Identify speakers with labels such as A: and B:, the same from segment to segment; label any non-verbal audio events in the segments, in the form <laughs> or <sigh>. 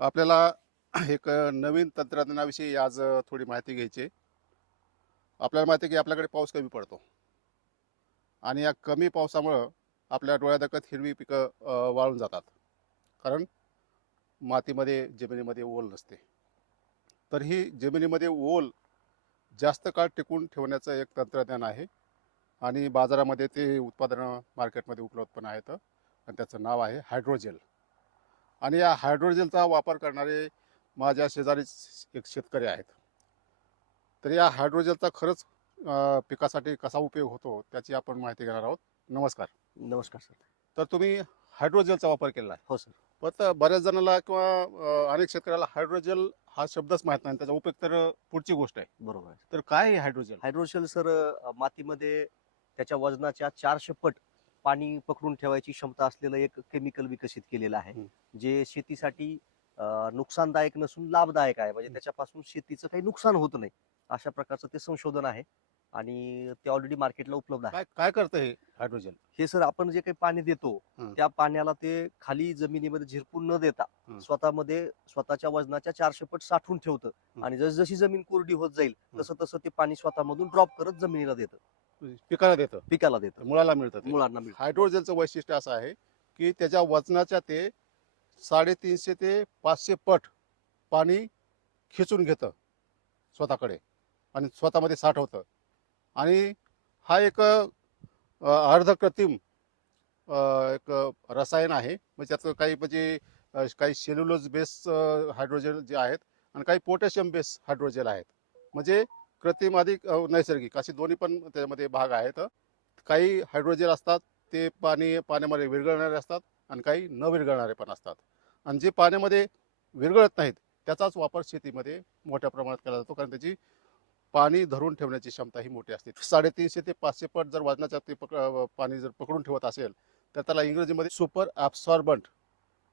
A: आपल्याला एक नवीन तंत्रज्ञानाविषयी आज थोडी माहिती घ्यायची आहे. आपल्याला माहिती आहे की आपल्याकडे पाऊस कमी पडतो. आणि या कमी पावसामुळं आपल्या डोळ्यादकत हिरवी पिकं वाळून जातात. कारण मातीमध्ये जमिनीमध्ये ओल नसते. तर ही जमिनीमध्ये ओल जास्त काळ टिकून ठेवण्याचं एक तंत्रज्ञान आहे. आणि बाजारामध्ये ते उत्पादनं मार्केटमध्ये उपलब्ध पण आहेत. आणि त्याचं नाव आहे हायड्रोजेल. आणि या हायड्रोजेलचा वापर करणारे माझ्या शेजारी एक शेतकरी आहेत. तर या हायड्रोजेलचा खरंच पिकासाठी कसा उपयोग होतो त्याची आपण माहिती घेणार आहोत. नमस्कार.
B: नमस्कार सर.
A: तर तुम्ही हायड्रोजेलचा वापर केला आहे.
B: हो सर.
A: पण बऱ्याच जणांना किंवा अनेक शेतकऱ्याला हायड्रोजेल हा शब्दच माहीत नाही. त्याचा उपयोग तर पुढची गोष्ट आहे.
B: बरोबर
A: तर काय आहे हायड्रोजेल?
B: हायड्रोशेल सर मातीमध्ये त्याच्या वजनाच्या चारशे पट पाणी पकडून ठेवायची क्षमता असलेलं एक केमिकल विकसित केलेलं आहे. जे शेतीसाठी नुकसानदायक नसून लाभदायक आहे म्हणजे. त्याच्यापासून शेतीचं काही नुकसान होत नाही अशा प्रकारचं ते संशोधन आहे आणि ते ऑलरेडी मार्केटला उपलब्ध आहे
A: काय काय करतं हे हायड्रोजेल
B: हे सर आपण जे काही पाणी देतो. त्या पाण्याला ते खाली जमिनीमध्ये झिरपून न देता. स्वतःमध्ये स्वतःच्या वजनाच्या चारशे पट साठवून ठेवतं. आणि जसजशी जमीन कोरडी होत जाईल. तसं तसं ते पाणी स्वतःमधून ड्रॉप करत जमिनीला देतं
A: पिकाला देतं.
B: पिकाला देतं.
A: मुळाला मिळतं ते.
B: मुळांना मिळतं.
A: हायड्रोजेलचं वैशिष्ट्य असं आहे की त्याच्या वजनाच्या ते साडेतीनशे ते पाचशे पट पाणी खेचून घेतं स्वतःकडे. आणि स्वतःमध्ये साठवतं. आणि हा एक अ, अर्धकृत्रिम अ, एक रसायन आहे. म्हणजे त्याचं काही म्हणजे अ, काही सेल्युलोज बेस हायड्रोजेल जे आहेत आणि काही पोटॅशियम बेस हायड्रोजेल आहेत. म्हणजे कृत्रिम अधिक नैसर्गिक असे दोन्ही पण त्याच्यामध्ये भाग आहेत. काही हायड्रोजेल असतात ते पाणी पाण्यामध्ये विरघळणारे असतात आणि काही न विरघळणारे पण असतात. आणि जे पाण्यामध्ये विरघळत नाहीत त्याचाच वापर शेतीमध्ये मोठ्या प्रमाणात केला जातो कारण त्याची पाणी धरून ठेवण्याची क्षमता ही मोठी असते. साडेतीनशे ते पाचशे पट जर वजनाच्या ते पक पाणी जर पकडून ठेवत असेल तर त्याला इंग्रजीमध्ये सुपर ॲब्सॉर्बंट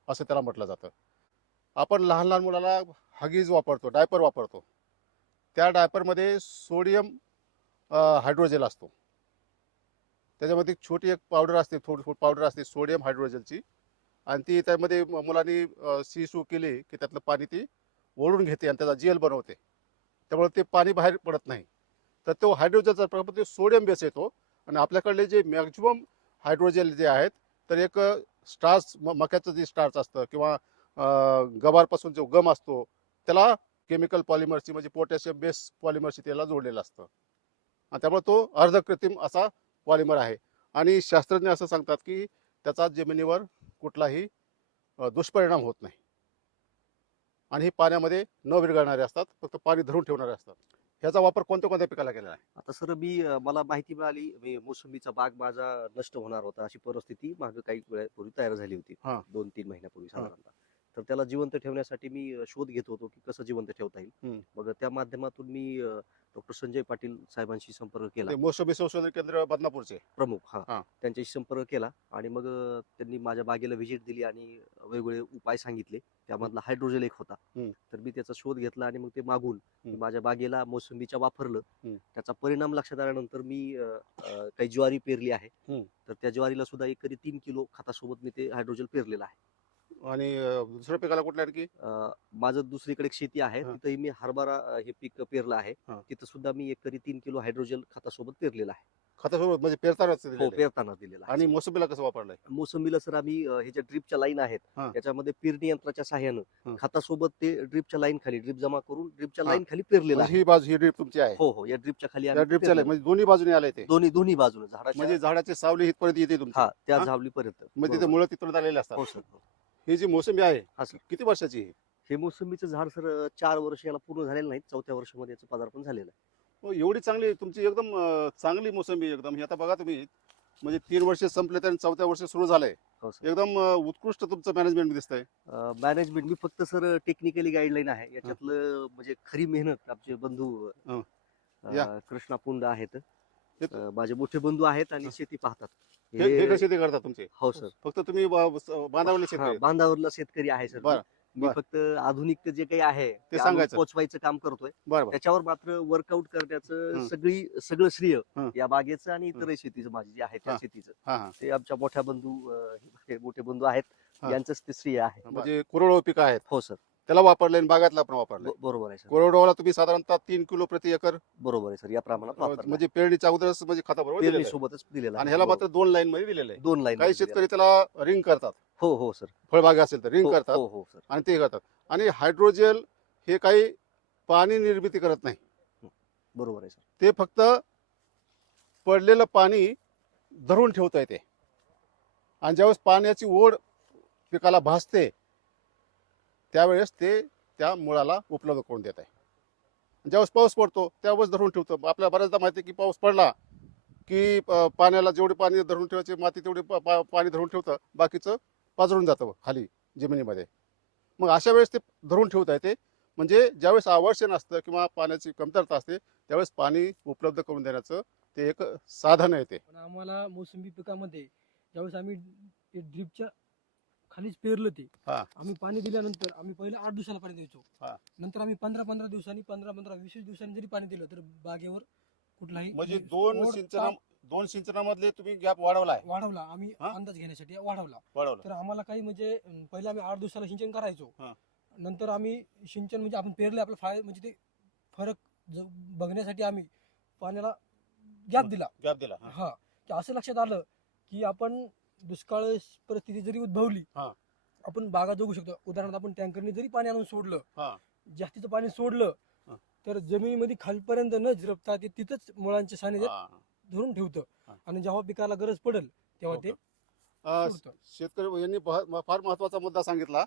A: असं त्याला म्हटलं जातं. आपण लहान लहान मुलाला हगीज वापरतो डायपर वापरतो. त्या डायपरमध्ये सोडियम हायड्रोजेल असतो. त्याच्यामध्ये एक छोटी एक पावडर असते थोडी पावडर असते सोडियम हायड्रोजेलची. आणि ती त्यामध्ये म- मुलांनी सी सू केली की त्यातलं पाणी ती ओढून घेते आणि त्याचा जेल बनवते. त्यामुळे ते पाणी बाहेर पडत नाही. तर तो हायड्रोजेलचा प्रकार ते म्हणजे सोडियम बेस येतो. आणि आपल्याकडले जे मॅक्झिमम हायड्रोजेल जे आहेत तर एक स्टार्च मक्याचं जे स्टार्च असतं किंवा गवारपासून जो गम असतो त्याला केमिकल पॉलिमरची म्हणजे पोटॅशियम बेस पॉलिमरशी त्याला जोडलेलं असतं. आणि त्यामुळे तो अर्धकृत्रिम असा पॉलिमर आहे. आणि शास्त्रज्ञ असं सांगतात की त्याचा जमिनीवर कुठलाही दुष्परिणाम होत नाही. आणि हे पाण्यामध्ये न विरघळणारे असतात फक्त पाणी धरून ठेवणारे असतात. ह्याचा वापर कोणत्या कोणत्या पिकाला केलेला आहे?
B: आता सर मी मला माहिती मिळाली मी मोसंबीचा बाग माझा नष्ट होणार होता अशी परिस्थिती मागे काही वेळापूर्वी तयार झाली होती. दोन तीन महिन्यापूर्वी साधारणतः. तर त्याला जिवंत ठेवण्यासाठी मी शोध घेत होतो की कसं जिवंत ठेवता येईल. मग त्या माध्यमातून मी डॉक्टर संजय पाटील साहेबांशी संपर्क केला
A: मोसंबी संशोधन केंद्र बदनापूरचे
B: प्रमुख हा. त्यांच्याशी संपर्क केला आणि मग त्यांनी माझ्या बागेला व्हिजिट दिली आणि वेगवेगळे उपाय सांगितले त्यामधला हायड्रोजेल एक होता. तर मी त्याचा शोध घेतला आणि मग ते मागून. माझ्या बागेला मोसंबीच्या वापरलं. त्याचा परिणाम लक्षात आल्यानंतर मी काही ज्वारी पेरली आहे. तर त्या ज्वारीला सुद्धा एकरी तीन किलो खतासोबत मी ते हायड्रोजेल पेरलेलं आहे
A: आणि दुसऱ्या पिकाला कुठल्या आणखी
B: अं, माझं दुसरीकडे एक शेती आहे
A: हा.
B: तिथंही मी हरभरा अं, हे पीक पेरलं आहे
A: हा.
B: तिथं सुद्धा मी एकरी तीन किलो हायड्रोजेल खतासोबत पेरलेलं आहे
A: खतासोबत म्हणजे पेरतानाच
B: हो
A: आहे.
B: पेरताना दिलेलं आहे
A: आणि मोसंबीला कसं वापरलंय
B: मोसंबीला सर आम्ही अं, हे ज्या ड्रिपच्या लाईन आहेत
A: हा.
B: त्याच्यामध्ये पेरणी यंत्राच्या
A: हा.
B: साह्यानं खतासोबत ते ड्रिपच्या लाईन खाली ड्रिप जमा करून ड्रिपच्या
A: हा.
B: लाईन खाली पेरलेलं
A: म्हणजे
B: आहे
A: ही बाजू ही ड्रीप तुमची आहे
B: हो हो या ड्रिपच्या खाली
A: त्या
B: आम्ही
A: ड्रीपच्या
B: पेरलेलं.
A: म्हणजे दोन्ही बाजूने आले ते
B: दोन्ही दोन्ही बाजूने झाडाच्या
A: म्हणजे झाडाची सावली इथपर्यंत येते तुमची
B: हा त्या
A: हा?
B: झावलीपर्यंत
A: म्हणजे तिथे
B: बरोबर.
A: मुळं तिथपर्यंत आलेले असतात
B: हो सर हो.
A: ही जी मोसंबी आहे किती वर्षाची आहे?
B: हे मोसंबीचं झाड सर चार वर्ष याला पूर्ण झालेलं नाही चौथ्या वर्षामध्ये याचं पदार्पण झालेलं आहे.
A: हो, एवढी चांगली तुमची एकदम अ, चांगली मोसंबी एकदम. हे आता बघा तुम्ही म्हणजे तीन वर्ष संपले तर चौथ्या वर्ष सुरू झालंय.
B: हो सर.
A: एकदम अ, उत्कृष्ट तुमचं मॅनेजमेंट दिसतंय.
B: मॅनेजमेंट मी फक्त सर टेक्निकली गाईडलाईन आहे. याच्यातलं म्हणजे खरी मेहनत आमचे बंधू
A: हं.
B: अं,
A: या.
B: कृष्णा पुंड आहेत.
A: हे-
B: अं, माझे मोठे बंधू आहेत आणि. शेती पाहतात.
A: हे हे
B: हे-
A: कसे ते करतात तुमचे?
B: हो सर.
A: फक्त तुम्ही ब- स- बांधावले
B: हा,
A: शेतकरी?
B: बांधावरला शेतकरी आहे सर.
A: बरं,
B: मी
A: बरं.
B: फक्त आधुनिक जे काही आहे ते आणून
A: सांगायचं.
B: पोचवायचं काम करतोय.
A: बरं बरं.
B: त्याच्यावर मात्र वर्कआउट करण्याचं
A: हं.
B: सगळी सगळं श्रेय
A: हं.
B: या बागेचं आणि इतर शेतीचं माझी जे आहे त्या
A: हा.
B: शेतीचं.
A: हा हा.
B: ते आमच्या मोठ्या बंधू अं, हे मोठे बंधू आहेत.
A: हा.
B: यांचंच ते श्रेय आहे.
A: म्हणजे कुरळो पिकं आहेत.
B: हो सर.
A: त्याला वापरले आणि बागायतला पण वापरले.
B: बरोबर आहे सर.
A: कोरडवाला तुम्ही साधारणतः तीन किलो प्रति एकर
B: बरोबर आहे सर. या प्रमाणात वापरला.
A: म्हणजे पेरणीच्या अगोदरच म्हणजे खताबरोबर दिलेलं आहे.
B: सोबतच दिलेला
A: आणि
B: आहे.
A: ह्याला
B: बरोबर.
A: मात्र दोन लाईन मध्ये दिलेलं आहे.
B: दोन लाईन
A: काही शेतकरी त्याला रिंग करतात.
B: हो हो सर.
A: फळबागा असेल तर रिंग
B: हो
A: करतात
B: हो हो सर.
A: आणि ते करतात. आणि हायड्रोजेल हे काही पाणी निर्मिती करत नाही.
B: बरोबर आहे सर.
A: ते फक्त पडलेलं पाणी धरून ठेवता येते आणि ज्यावेळेस पाण्याची ओढ पिकाला भासते त्यावेळेस ते त्या मुळाला उपलब्ध करून देत आहे. ज्यावेळेस पाऊस पडतो त्यावेळेस धरून ठेवतो. आपल्याला बऱ्याचदा माहिती आहे की पाऊस पडला की प- पाण्याला जेवढे पाणी धरून ठेवायचे माती तेवढी पा- पाणी धरून ठेवतं. बाकीचं पाजळून जातं खाली जमिनीमध्ये. मग अशा वेळेस ते धरून ठेवता येते म्हणजे ज्यावेळेस आवर्षण असतं किंवा पाण्याची कमतरता असते त्यावेळेस पाणी उपलब्ध करून देण्याचं ते एक साधन आहे ते.
C: आम्हाला मोसंबी पिकामध्ये ज्यावेळेस आम्ही ड्रीपच्या खालीच पेरलं ते.
A: हा.
C: आम्ही पाणी दिल्यानंतर आम्ही पहिलं आठ दिवसाला पाणी द्यायचो.
A: हा.
C: नंतर आम्ही पंधरा पंधरा दिवसांनी पंधरा पंधरा वीस वीस दिवसांनी जरी पाणी दिलं तर बागेवर कुठलाही
A: म्हणजे
C: जे
A: दोन
C: ओढ,
A: सिंचना दोन सिंचनामधले तुम्ही गॅप वाढवलाय.
C: वाढवला. आम्ही
A: हा?
C: अंदाज घेण्यासाठी वाढवला.
A: वाढवलं.
C: तर आम्हाला काही म्हणजे अं, पहिलं आम्ही आठ दिवसाला सिंचन करायचो.
A: हा.
C: नंतर आम्ही सिंचन म्हणजे आपण पेरले आपलं फाय म्हणजे ते फरक ज- बघण्यासाठी आम्ही पाण्याला गॅप दिला.
A: गॅप दिला. हा.
C: हा. की असं लक्षात आलं की आपण दुष्काळ परिस्थिती जरी उद्भवली
A: हा.
C: आपण बागा जगू शकतो उदाहरणार्थ आपण टँकरने जरी पाणी आणून सोडलं
A: हा.
C: जास्तीचं पाणी सोडलं
A: हा.
C: तर जमिनीमध्ये खालपर्यंत न झिरपता ते तिथंच मुळांच्या सानिध्यात
A: हा.
C: धरून ठेवतं
A: हा.
C: आणि जेव्हा पिकाला गरज पडेल तेव्हा ते
A: का? अं,
C: सोडतं.
A: शेतकरी यांनी फार महत्त्वाचा मुद्दा सांगितला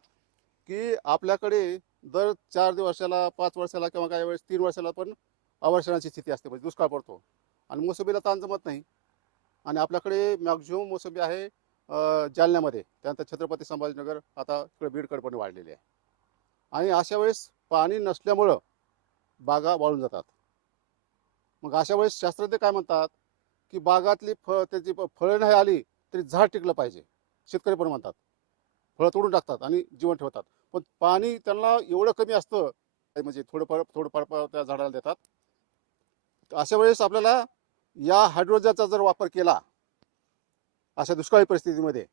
A: की आपल्याकडे दर चार वर्षाला पाच वर्षाला किंवा काही वेळेस तीन वर्षाला पण अवर्षणाची स्थिती असते म्हणजे दुष्काळ पडतो आणि मोसंबीला ताण जमत नाही आणि आपल्याकडे मॅक्झिमम मोसंबी आहे जालन्यामध्ये. त्यानंतर छत्रपती संभाजीनगर आता इकडे बीडकडे पण वाढलेली आहे. आणि अशा वेळेस पाणी नसल्यामुळं बागा वाळून जातात. मग अशा वेळेस शास्त्रज्ञ काय म्हणतात? की बागातली फळ त्याची फळं नाही आली तरी झाड टिकलं पाहिजे. शेतकरी पण म्हणतात. फळं तोडून टाकतात आणि जीवन ठेवतात. पण पाणी त्यांना एवढं कमी असतं म्हणजे थोडंफार थोडंफार त्या झाडाला देतात. अशा वेळेस आपल्याला या हायड्रोजनचा जर वापर केला अशा दुष्काळी परिस्थितीमध्ये.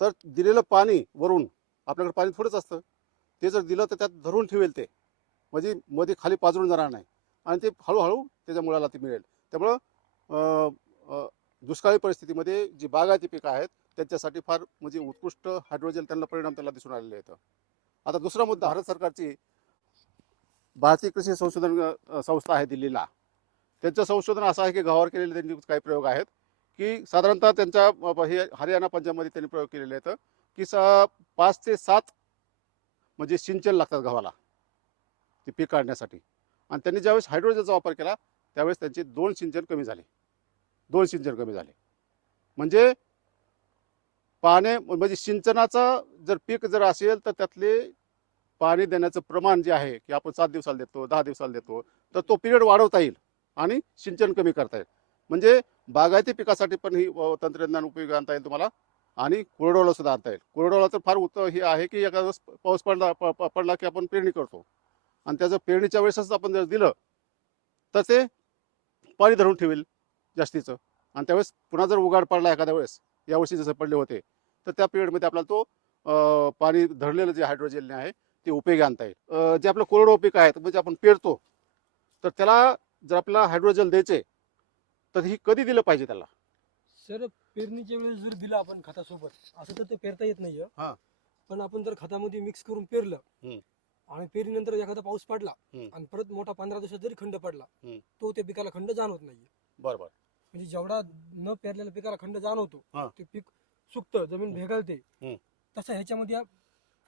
A: तर दिलेलं पाणी वरून आपल्याकडे पाणी थोडंच असतं. ते जर दिलं तर त्यात धरून ठेवेल ते. म्हणजे मध्ये खाली पाजळून जाणार नाही. आणि ते हळूहळू त्याच्या मुळाला ते मिळेल. त्यामुळं दुष्काळी परिस्थितीमध्ये जी बागायती पिकं आहेत त्यांच्यासाठी फार म्हणजे उत्कृष्ट हायड्रोजन त्यांना परिणाम त्याला दिसून आलेले आहेत. आता दुसरा मुद्दा भारत सरकारची भारतीय कृषी संशोधन संस्था आहे दिल्लीला. त्यांचं संशोधन असं आहे की गावावर केलेले त्यांनी काही प्रयोग आहेत. की साधारणतः त्यांच्या हे हरियाणा पंजाबमध्ये त्यांनी प्रयोग केलेले आहेत की स पाच ते सात म्हणजे सिंचन लागतात गव्हाला ते पीक काढण्यासाठी. आणि त्यांनी ज्यावेळेस हायड्रोजनचा वापर केला त्यावेळेस त्यांचे दोन सिंचन कमी झाले. दोन सिंचन कमी झाले. म्हणजे पाणी म्हणजे सिंचनाचा जर पीक जर असेल तर त्यातले पाणी देण्याचं प्रमाण जे आहे की आपण सात दिवसाला देतो दहा दिवसाला देतो तर तो पिरियड वाढवता येईल आणि सिंचन कमी करता येईल. म्हणजे बागायती पिकासाठी पण ही तंत्रज्ञान उपयोगी आणता येईल तुम्हाला. आणि कोरडवाला सुद्धा आणता येईल. कोरडवाला तर फार उत्तम हे आहे की एखाद्या पाऊस पडला पडला की आपण पेरणी करतो. आणि त्याचं पेरणीच्या वेळेसच आपण जर दिलं तर ते पाणी धरून ठेवेल जास्तीचं. आणि त्यावेळेस पुन्हा जर उगाड पडला एखाद्या वेळेस यावर्षी जसं पडले होते तर त्या पिरियडमध्ये आपल्याला तो पाणी धरलेलं जे हायड्रोजेलने आहे ते उपयोगी आणता येईल. जे आपलं कोरडो पीक आहे म्हणजे आपण पेरतो तर त्याला जर आपल्याला हायड्रोजेल द्यायचे तर ही कधी दिलं पाहिजे त्याला
C: सर पेरणीच्या वेळेस जर दिलं आपण खतासोबत असं तर ते पेरता येत नाही
A: हा.
C: पण आपण जर खतामध्ये मिक्स करून पेरलं. आणि पेरणीनंतर एखादा पाऊस पडला
A: हम्म.
C: आणि परत मोठा पंधरा दिवसात जरी खंड पडला
A: हम्म.
C: तो त्या पिकाला खंड जाणवत नाही
A: बरोबर
C: म्हणजे जेवढा न पेरलेल्या पिकाला खंड जाणवतो. ते पीक सुकतं जमीन भेगाळते
A: हम्म.
C: तसं ह्याच्यामध्ये हा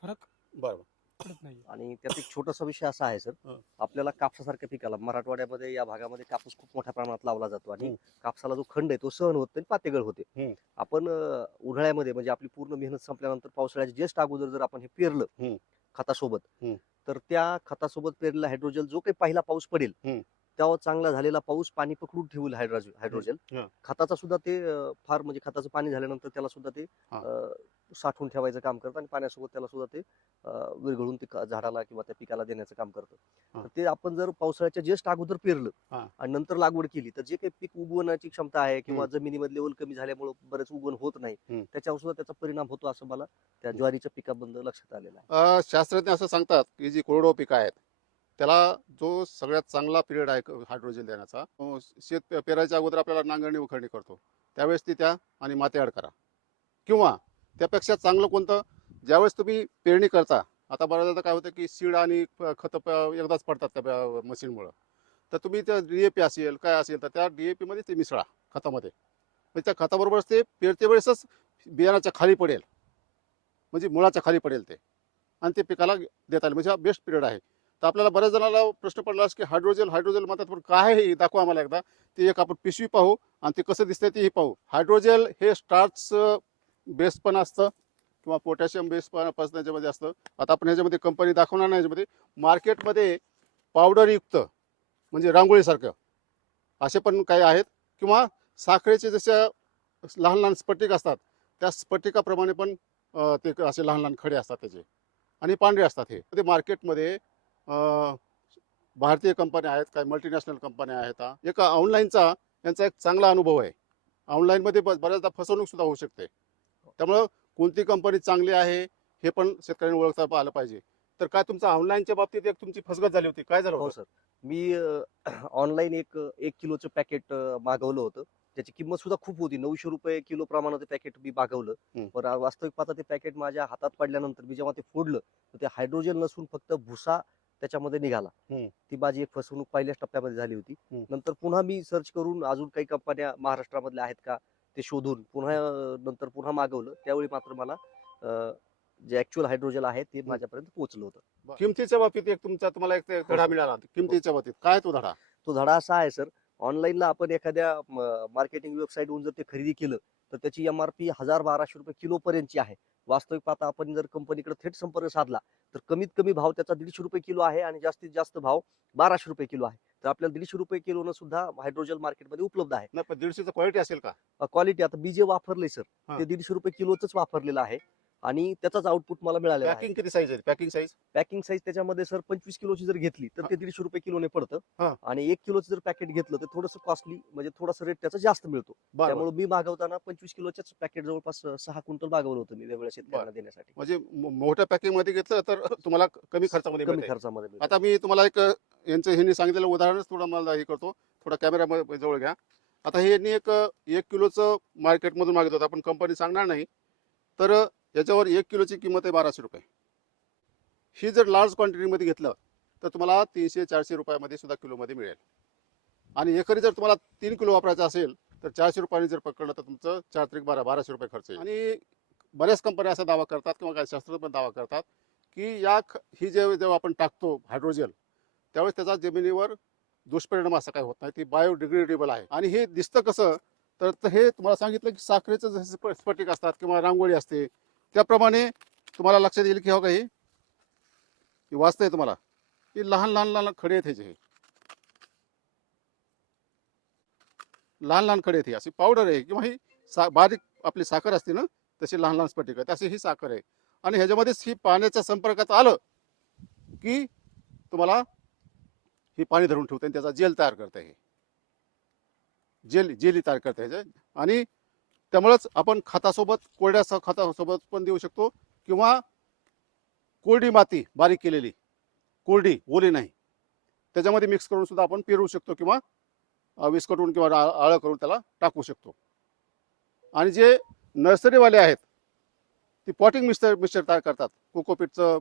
C: फरक
A: बरोबर
C: नाही
B: आणि त्यात एक छोटासा विषय असा आहे सर
A: हं.
B: आपल्याला कापसासारख्या पिकाला मराठवाड्यामध्ये या भागामध्ये कापूस खूप मोठ्या प्रमाणात लावला जातो आणि
A: हं.
B: कापसाला जो खंड आहे तो सहन होत नाही पातेगळ होते
A: हं.
B: आपण उन्हाळ्यामध्ये म्हणजे आपली पूर्ण मेहनत संपल्यानंतर पावसाळ्याच्या ज्येष्ठ अगोदर जर आपण हे पेरलं. खतासोबत
A: हं.
B: तर त्या खतासोबत पेरलेला हायड्रोजन जो काही पहिला पाऊस पडेल तेव्हा चांगला झालेला पाऊस पाणी पकडून ठेवलं हायड्रोजन हायड्रोजन. खताचा सुद्धा ते फार म्हणजे खताचं पाणी झाल्यानंतर त्याला सुद्धा ते साठवून ठेवायचं काम करतं आणि पाण्यासोबत त्याला सुद्धा ते विरघळून ते झाडाला किंवा त्या पिकाला देण्याचं काम करतं. तर ते आपण जर पावसाळ्याच्या जस्ट अगोदर पेरलं. आणि नंतर लागवड केली तर जे काही पीक उगवण्याची क्षमता आहे किंवा जमिनीमध्ये लेवल कमी झाल्यामुळे बरेच उगवण होत नाही. त्याच्यावर सुद्धा त्याचा परिणाम होतो असं मला त्या. ज्वारीच्या पिकाबद्दल लक्षात आलेलं आहे
A: शास्त्रज्ञ असं सांगतात की जी कोरडवाहू पिकं आहेत त्याला जो सगळ्यात चांगला पिरियड आहे हायड्रोजन देण्याचा शेत पेरायच्या अगोदर आपल्याला नांगरणी उखळणी करतो. त्यावेळेस ती त्या आणि माती ॲड करा. किंवा त्यापेक्षा चांगलं कोणतं ज्यावेळेस तुम्ही पेरणी करता आता बऱ्याचदा काय होतं की सीड आणि खतं प- एकदाच पडतात त्या मशीनमुळं. तर तुम्ही त्या डी ए पी असेल काय असेल तर त्या डी ए पीमध्ये ते मिसळा खतामध्ये. म्हणजे त्या खताबरोबरच ते पेरते वेळेसच बियाणाच्या खाली पडेल. म्हणजे मुळाच्या खाली पडेल ते. आणि ते पिकाला देता येईल. म्हणजे हा बेस्ट पिरियड आहे. तर आपल्याला बऱ्याच जणांना प्रश्न पडला की हायड्रोजेल हायड्रोजेल म्हणतात पण काय आहे हे? दाखवा आम्हाला एकदा. ते एक आपण पिशवी पाहू आणि ते कसं दिसतंय तेही पाहू. हायड्रोजेल हे स्टार्च बेस पण असतं किंवा पोटॅशियम बेस पण पण याच्यामध्ये असतं. आता आपण ह्याच्यामध्ये कंपनी दाखवणार नाही याच्यामध्ये. मार्केटमध्ये पावडरयुक्त म्हणजे रांगोळीसारखं असे पण काही आहेत. किंवा साखरेचे जसे लहान लहान स्फटिक असतात त्या स्फटिकाप्रमाणे पण ते क- असे लहान लहान खडे असतात त्याचे. आणि पांढरे असतात हे. ते मार्केटमध्ये भारतीय कंपन्या आहेत काही मल्टीनॅशनल कंपन्या आहेत. एक ऑनलाईनचा यांचा एक चांगला अनुभव आहे. ऑनलाईनमध्ये बऱ्याचदा फसवणूक सुद्धा होऊ शकते. त्यामुळं कोणती कंपनी चांगली आहे हे पण शेतकऱ्यांनी ओळखता आलं पाहिजे. तर काय तुमचं ऑनलाईनच्या बाबतीत एक तुमची फसगत झाली होती? काय झालं
B: हो सर. मी ऑनलाईन <clears throat> एक एक किलोचं पॅकेट मागवलं होतं. त्याची किंमत सुद्धा खूप होती. नऊशे रुपये किलो प्रमाणे ते पॅकेट मी मागवलं. पण वास्तविक पाहता ते पॅकेट माझ्या हातात पडल्यानंतर मी जेव्हा ते फोडलं तर ते हायड्रोजन नसून फक्त भुसा त्याच्यामध्ये निघाला. ती माझी एक फसवणूक पहिल्याच टप्प्यामध्ये झाली होती. नंतर पुन्हा मी सर्च करून अजून काही कंपन्या महाराष्ट्रामधल्या आहेत का ते शोधून पुन्हा नंतर पुन्हा मागवलं. त्यावेळी मात्र मला जे ऍक्च्युअल हायड्रोजन आहे ते माझ्यापर्यंत पोहोचलं होतं.
A: किमतीच्या बाबतीत एक तुमचा तुम्हाला एक ते धडा मिळाला किमतीच्या बाबतीत. काय तो धडा?
B: तो धडा असा आहे सर ऑनलाईनला आपण एखाद्या मार्केटिंग वेबसाईटवरून जर ते खरेदी केलं तर त्याची एम आर पी हजार बाराशे रुपये किलो पर्यंतची आहे. वास्तविक पाहता आपण जर कंपनीकडे थेट संपर्क साधला तर कमीत कमी भाव त्याचा दीडशे रुपये किलो आहे आणि जास्तीत जास्त भाव बाराशे रुपये किलो आहे. तर आपल्याला दीडशे रुपये किलोनं सुद्धा हायड्रोजन मार्केटमध्ये उपलब्ध आहे.
A: दीडशेचं क्वालिटी असेल का?
B: क्वालिटी आता मी जे वापरले सर. ते दीडशे रुपये किलोच वापरलेलं आहे. आणि त्याचाच आउटपुट मला मिळालेला आहे.
A: पॅकिंग किती साईज आहे? पॅकिंग साईज
B: पॅकिंग साईज त्याच्यामध्ये सर पंचवीस किलोची जर घेतली तर ते दीडशे रुपये किलोने
A: हा.
B: पडतं आणि एक किलोचं जर पॅकेट घेतलं तर थोडंसं कॉस्टली म्हणजे थोडासा रेट त्याचा जास्त मिळतो. त्यामुळे मी मागवताना पंचवीस किलोच्याच पॅकेट जवळपास सहा क्विंटल मागवलं होतं मी वेगवेगळ्या शेतकऱ्यांना देण्यासाठी.
A: म्हणजे मो- मोठ्या पॅकिंगमध्ये घेतलं तर <laughs> तुम्हाला कमी खर्चामध्ये
B: कमी. खर्चामध्ये मिळतं.
A: आता मी तुम्हाला एक यांचं ह्यांनी सांगितलेलं उदाहरणच थोडं मला हे करतो. थोडा कॅमेरा जवळ घ्या. आता हे यांनी एक एक किलोचं मार्केटमधून मागित होतं. आपण कंपनी सांगणार नाही. तर याच्यावर एक किलोची किंमत आहे बाराशे रुपये. ही जर लार्ज क्वांटिटीमध्ये घेतलं तर तुम्हाला तीनशे चारशे रुपयामध्ये सुद्धा किलोमध्ये मिळेल. आणि एकरी जर तुम्हाला तीन किलो वापरायचं असेल तर चारशे रुपयांनी जर पकडलं तर तुमचं चार त्रिक बारा बाराशे रुपये खर्च येईल. आणि बऱ्याच कंपन्या असा दावा करतात किंवा काही शास्त्रज्ञ पण दावा करतात की या ख- ही जे जेव्हा आपण टाकतो हायड्रोजन त्यावेळेस त्याचा जमिनीवर दुष्परिणाम असा काही होत नाही ती बायोडिग्रेडेबल आहे. आणि हे दिसतं कसं तर तर हे तुम्हाला सांगितलं की साखरेचं जसे स्फटिक असतात किंवा रांगोळी असते त्याप्रमाणे तुम्हाला लक्षात येईल की हो काही हे वाचतंय तुम्हाला की लहान लहान लहान खडे आहेत ह्याचे हे लहान लहान खडे आहेत हे अशी पावडर आहे किंवा ही सा बारीक आपली साखर असते ना तशी लहान लहान स्फटिक आहेत अशी ही साखर आहे. आणि ह्याच्यामध्येच ही पाण्याच्या संपर्कात आलं की तुम्हाला ही पाणी धरून ठेवते आणि त्याचा जेल तयार करते हे. जेल जेली तयार करते ह्याचे. आणि त्यामुळेच आपण खतासोबत कोरड्या स- खतासोबत पण देऊ शकतो. किंवा कोरडी माती बारीक केलेली कोरडी ओली नाही. त्याच्यामध्ये मिक्स करून सुद्धा आपण पेरू शकतो किंवा विस्कटून किंवा आळं करून त्याला टाकू शकतो. आणि जे नर्सरीवाले आहेत ती पॉटिंग मिक्सर मिक्सर तयार करतात. कोकोपीटचं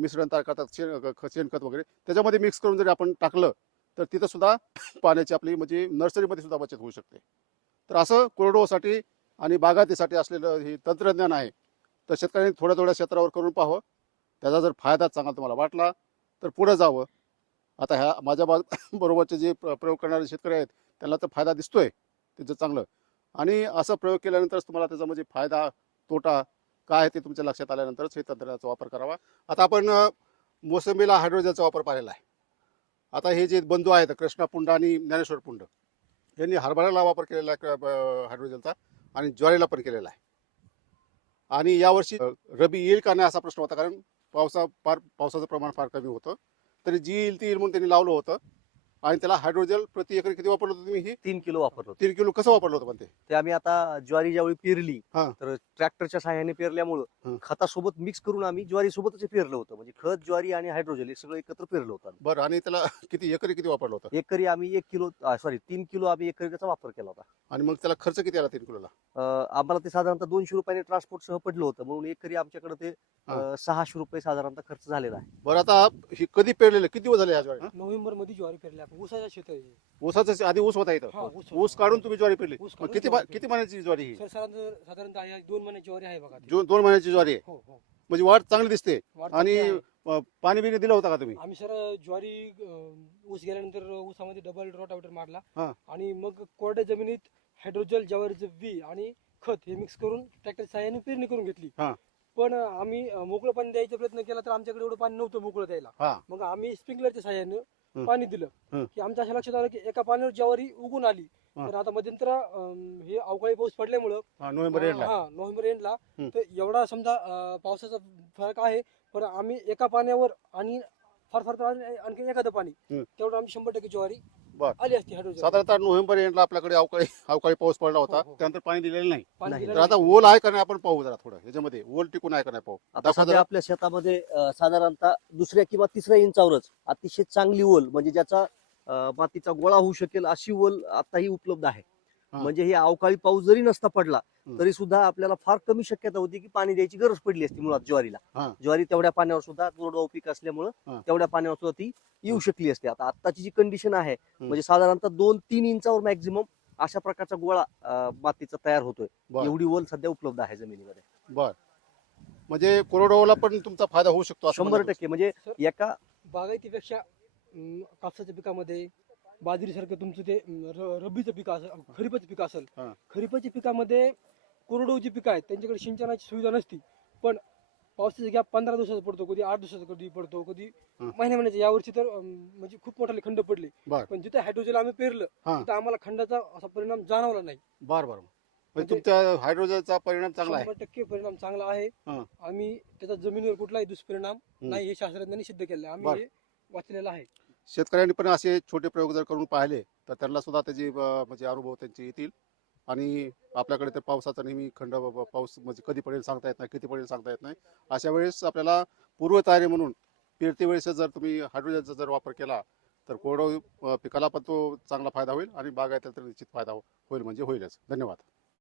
A: मिश्रण तयार करतात शेण शेणखत वगैरे. त्याच्यामध्ये मिक्स करून जरी आपण टाकलं तर तिथं सुद्धा पाण्याची आपली म्हणजे नर्सरीमध्ये सुद्धा बचत होऊ शकते. तर असं कोरडवासाठी आणि बागायतीसाठी असलेलं हे तंत्रज्ञान आहे तर शेतकऱ्यांनी थोड्या थोड्या क्षेत्रावर करून पाहावं. त्याचा जर फायदा चांगला तुम्हाला वाटला तर पुढं जावं. आता ह्या माझ्या बाग <coughs> बरोबरचे जे प्र- प्रयोग करणारे शेतकरी आहेत त्यांना तर फायदा दिसतोय त्याचं चांगलं. आणि असं प्रयोग केल्यानंतरच तुम्हाला त्याचा म्हणजे फायदा तोटा काय आहे ते तुमच्या लक्षात आल्यानंतरच हे तंत्रज्ञानाचा वापर करावा. आता आपण मोसंबीला हायड्रोजनचा वापर पाहिलेला आहे. आता हे जे बंधू आहेत कृष्णापुंड आणि ज्ञानेश्वर पुंड यांनी हरभऱ्याला वापर केलेला आहे हायड्रोजनचा आणि ज्वारीला पण केलेला आहे. आणि यावर्षी रबी येईल का नाही असा प्रश्न होता कारण पावसा फार पावसाचं प्रमाण फार कमी होतं. तरी जी येईल ती येईल म्हणून त्यांनी लावलं होतं. आणि त्याला हायड्रोजन प्रति एकरी किती वापरलं होतं तुम्ही ही?
B: तीन किलो वापरलं होतं.
A: तीन किलो कसं वापरलं होतं पण ते?
B: ते आम्ही आता ज्वारी ज्यावेळी पेरली
A: हा.
B: तर ट्रॅक्टरच्या सहाय्याने पेरल्यामुळं
A: हं.
B: खतासोबत मिक्स करून आम्ही ज्वारी सोबतच पेरलं होतं. म्हणजे खत ज्वारी आणि हायड्रोजन हे सगळं एकत्र पेरलं होतं आम्ही.
A: बरं आणि त्याला किती एकरी किती वापरलं होतं?
B: एकरी आम्ही एक किलो सॉरी तीन किलो आम्ही एकरी त्याचा वापर केला होता.
A: आणि मग त्याला खर्च किती आला तीन किलोला?
B: अं, आम्हाला ते साधारणतः दोनशे रुपयाने ट्रान्सपोर्ट सह पडलं होतं. म्हणून एकरी आमच्याकडे ते अं, सहाशे रुपये साधारणतः खर्च झालेला आहे.
A: बरं आता ही कधी पेरलेलं? किती दिवस झाले ज्वारी?
C: नोव्हेंबरमध्ये ज्वारी पेरली आपण. ऊसाच्या शेत आहे.
A: ऊसाचं आधी ऊस होता
C: हा,
A: इथं
C: ऊस
A: ऊस. काढून तुम्ही ज्वारी पेरली
C: ऊस
A: मग
C: काढून
A: किती
C: ज्वारी
A: किती महिन्याची ज्वारी ही
C: सर साधारण साधारणतः या दोन महिन्याची ज्वारी आहे बघा ती.
A: दोन महिन्याची ज्वारी आहे
C: हो हो
A: म्हणजे वाढ चांगली दिसते
C: वाढ
A: आणि
C: चांगली आहे.
A: अ, पाणी बिणी दिलं होतं का तुम्ही
C: आम्ही सर ज्वारी अं, ऊस गेल्यानंतर ऊसामध्ये डबल रोटावेटर मारला
A: हा.
C: आणि मग कोरड्या जमिनीत हायड्रोजल ज्वारीचं बी आणि खत हे मिक्स करून ट्रॅक्टर साह्याने पेरणी करून घेतली
A: हा.
C: पण आम्ही अं, मोकळं पाणी द्यायचा प्रयत्न केला तर आमच्याकडे एवढं पाणी नव्हतं मोकळं द्यायला
A: हा
C: मग आम्ही स्प्रिंकलरच्या साह्याने
A: हं.
C: पाणी दिलं. की आमच्या अशा लक्षात आलं की एका पाण्यावर ज्वारी उगून आली. तर आता मध्यंतर अं, हे अवकाळी पाऊस पडल्यामुळं
A: हा, नोव्हेंबर एंडला
C: हा नोव्हेंबर एंडला. तर एवढा समजा अं, पावसाचा फरक आहे पण आम्ही एका पाण्यावर आणि फार फार तर आणखी एखादं पाणी. तेवढं आम्ही शंभर टक्के ज्वारी
A: बर.
C: आली असती हायड्रोजन
A: साधारणतः नोव्हेंबर एंडला आपल्याकडे अवकाळी अवकाळी पाऊस पडला होता
C: हो, हो.
A: त्यानंतर पाणी दिलेलं नाही
C: पाणी
B: नाही.
C: दिलं
A: तर आता. ओल आहे का नाही आपण पाहू जरा थोडं याच्यामध्ये ओल टिकून आहे का नाही पाहू
B: आता
A: दाखवा
B: सध्या
A: जरा.
B: आपल्या शेतामध्ये अं, साधारणतः दुसऱ्या किंवा तिसऱ्या इंचावरच अतिशय चांगली ओल म्हणजे ज्याचा अं, मातीचा गोळा होऊ शकेल अशी ओल आताही उपलब्ध आहे. म्हणजे हे अवकाळी पाऊस जरी नसता पडला. तरी सुद्धा आपल्याला फार कमी शक्यता होती की पाणी द्यायची गरज पडली असती मुळात ज्वारीला. ज्वारी तेवढ्या पाण्यावर सुद्धा कोरडवाहू पीक असल्यामुळं. तेवढ्या पाण्यावर सुद्धा ती येऊ शकली असते. आता आत्ताची जी कंडिशन आहे. म्हणजे साधारणतः दोन तीन इंचावर मॅक्झिमम अशा प्रकारचा गोळा मातीचा तयार होतोय. एवढी ओल सध्या उपलब्ध आहे जमिनीमध्ये.
A: बर. म्हणजे कोरडवाहूला पण तुमचा फायदा होऊ शकतो
B: शंभर टक्के. म्हणजे एका
C: बागायतीपेक्षा कापसाच्या पिकामध्ये बाजरीसारखं तुमचं ते र- रब्बीचं पीक असेल खरीपाचं पीक असेल
A: हा.
C: खरीपाच्या पिकामध्ये कोरडवाहू जी पिकं आहेत त्यांच्याकडे सिंचनाची सुविधा नसती पण पावसाचा गॅप पंधरा दिवसाचा पडतो कधी आठ दिवसाचा कधी पडतो कधी
A: हा.
C: महिन्या महिन्याचा यावर्षी तर अं, म्हणजे खूप मोठाले खंड पडले
A: बर.
C: पण जिथे हायड्रोजन आम्ही पेरलं
A: हा.
C: तिथं आम्हाला खंडाचा असा परिणाम जाणवला नाही
A: बर बर म्हणजे
C: म्हणजे-
A: तुमच्या हायड्रोजनचा परिणाम चांगला आहे
C: शंभर टक्के परिणाम चांगला आहे
A: हा.
C: आम्ही त्याचा जमिनीवर कुठलाही दुष्परिणाम. नाही हे शास्त्रज्ञांनी सिद्ध केलं आहे.
A: बर.
C: आम्ही हे वाचलेलं आहे
A: शेतकऱ्यांनी पण असे छोटे प्रयोग जर करून पाहिले तर त्यांना सुद्धा त्याचे म्हणजे अनुभव त्यांचे येतील. आणि आपल्याकडे तर पावसाचा नेहमी खंड पाऊस म्हणजे कधी पडेल सांगता येत नाही किती पडेल सांगता येत नाही. अशा वेळेस आपल्याला पूर्वतयारी म्हणून पेरती वेळेस जर तुम्ही हायड्रोजनचा जर वापर केला तर कोरडवाहू पिकाला पण तो चांगला फायदा होईल आणि बागायतीला तर निश्चित फायदा हो-, होईल म्हणजे होईलच. धन्यवाद.